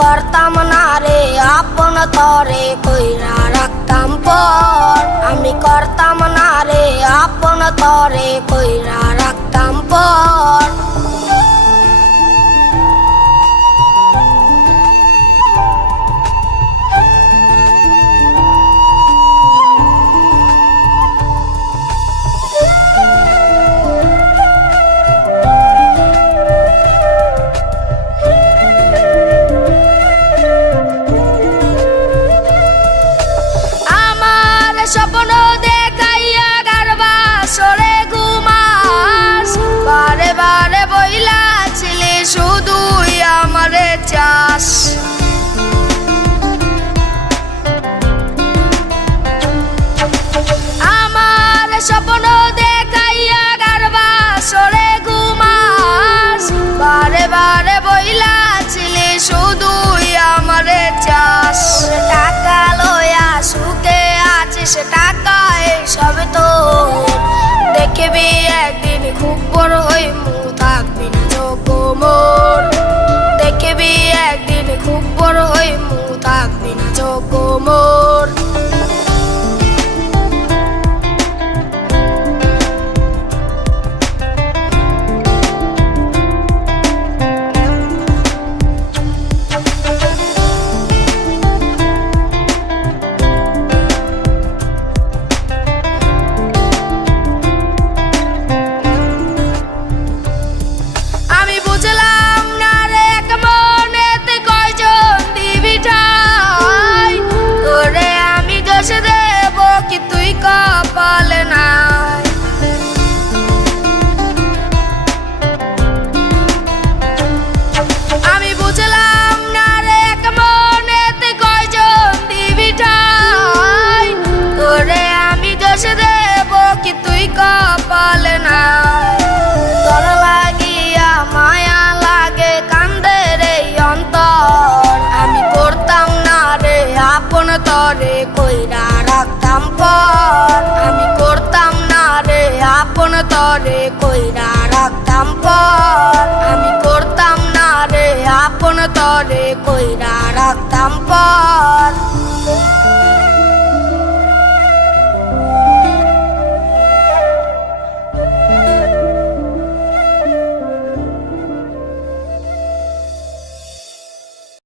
করতাম না রে আপন তরে কইরা রাখতাম পর। আমি করতাম না রে আপন তরে কইরা রাখতাম পর। স্বপ্ন দেখাইয়া গারবা সরে ঘুমাস, বারে বারে বইলা ছিলে শুধুই আমারে চাস। আমার স্বপ্ন দেখাইয়া গারবা সরে ঘুমাস, বারে বারে বইলা ছিলে শুধুই আমারে চাস। টাকা লয়া সুখে আছিস টাকায় সব তোর, দেখবি একদিন খুব বড় হইমু থাকবি না যোগ্য মোর। দেখবি একদিন খুব বড় হইমু থাকবি না যোগ্য মোর। বুঝলাম না রে এক মনেতে কয়জন দিবি ঠাই, তোরে আমি দোষ দেব কি তুই কপালে নাই। আমি বুঝলাম না রে এক মনেতে কয়জন দিবি ঠাই, তোরে আমি দোষ দেব কি তুই কপালে নাই। তোর লাগিয়া মায়া লাগে কান্দে রে অন্তর, আমি করতাম না রে আপন তরে কইরা রাখতাম পর। আমি করতাম না রে আপন তরে কইরা রাখতাম পর। আমি করতাম না রে আপন তরে কইরা রাখতাম পর।